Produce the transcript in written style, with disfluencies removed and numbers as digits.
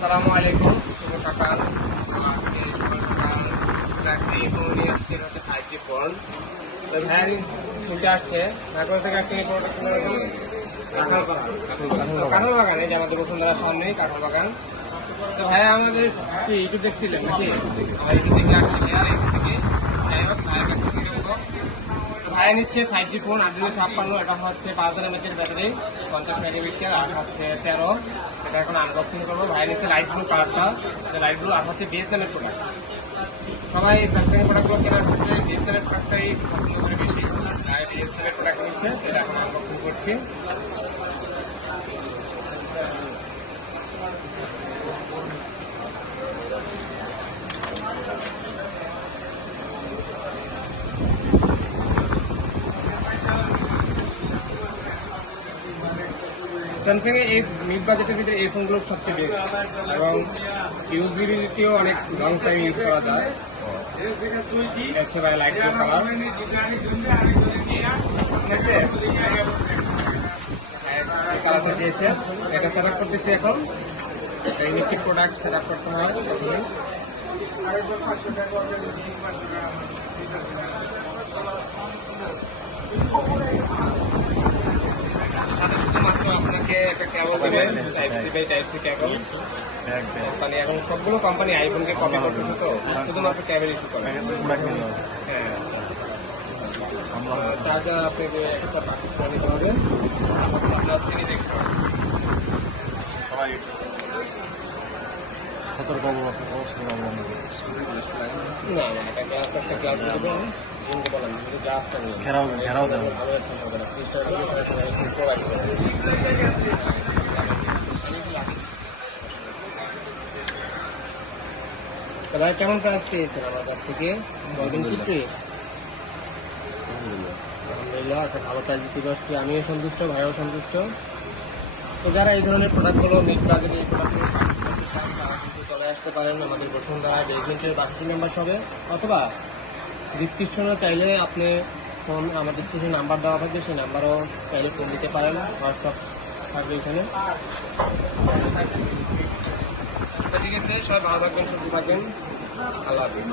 আসসালামু আলাইকুম, শুভ সকাল। আজকে সকাল সকাল ট্যাক্সি ফোন নিয়ে আসছে, এটা হচ্ছে 5G ফোন। তো ভাই ফুলটা আসছে ঢাকা থেকে আসছে। এই ফোনটা কিনে রাখুন কাঁঠাল বাগানে, যে আমাদের বসুন্ধরার সামনেই কাঁঠাল বাগান। তো ভাই আমাদের কি ইউটিউব দেখছিলেন নাকি? আমার ইউটিউব থেকে আসছে, শেয়ার ইউটিউব থেকে। যাই হোক, ভাইয়ের কাছে থেকে দেবো। ভাইয়া নিচ্ছে 5G ফোন 856। এটা হচ্ছে 5000 mAh ব্যাটারি, 50 মেগাপিক্সেল, আর হচ্ছে 13। এটা এখন আনবক্সিং করবো। ভাইয়া নিচ্ছে লাইট ব্লু কালারটা, লাইট ব্লু, আর হচ্ছে ভিয়েতনামের প্রোডাক্ট। সবাই স্যামসাংয়ের প্রোডাক্টগুলো কেনার ক্ষেত্রে ভিয়েতনামের প্রোডাক্টটাই পছন্দ করে বেশি। আর ভিয়েতনামের প্রোডাক্ট নিচ্ছে, এটা এখন আনবক্সিং করছি। স্যামসাং এর এই মিড বাজেটের ভিতরে এই ফোনগুলো সবচেয়ে বেস্ট, এবং ইউজিবিলিটিও অনেক লং টাইম ইউজ করা যায়। হচ্ছে ভাই লাইট ব্লু কালার, ঠিক আছে? এই কালারটা দিয়েছে, এটা সেট আপ করতেছি এখন। ইলেকট্রিক প্রোডাক্ট সেট আপ করতে হয় প্রথমে। সাথে শুধুমাত্র আপনাকে একটা কেবল দেবে, type C by type C cable. Company এখন সবগুলো কোম্পানি আইফোনকে কপি করতেছে, তো শুধুমাত্র কেবল ইস্যু করে। হ্যাঁ, চার্জার আপনাকে একটা পারচেস করে নিতে হবে। হচ্ছে আপনার সিরি দেখতে হবে। সবাই সতর্ক অবস্থা না না, এটা গ্লাস, একটা গ্লাস দেবেন, জিনকে বলেন কিন্তু গ্লাসটা নিয়ে ঘেরাও দেবো। ভালো একটা হবে না, ফ্রিজটা প্রোভাইড করে। তো ভাই কেমন প্রাইস পেয়েছেন আমার কাছ থেকে? বলবেন কি প্লিজ? আলহামদুলিল্লাহ, একটা ভালো প্রাইস দিতে পারছি, আমিও সন্তুষ্ট, ভাইও সন্তুষ্ট। তো যারা এই ধরনের প্রোডাক্টগুলো মিড বাজেটে এই প্রোডাক্টগুলো পারচেস করতে চান, তারা কিন্তু চলে আসতে পারেন আমাদের বসুন্ধরা বেজমেন্টের 62 নাম্বার শপে, অথবা ডিসক্রিপশনে চাইলে আপনি ফোন, আমার ডিসক্রিপশনে নাম্বার দেওয়া থাকবে, সেই নাম্বারও চাইলে ফোন দিতে পারেন, হোয়াটসঅ্যাপ থাকবে এখানে। ঠিক আছে, সবাই ভালো থাকবেন, সুস্থ থাকবেন, আল্লাহ হাফিজ।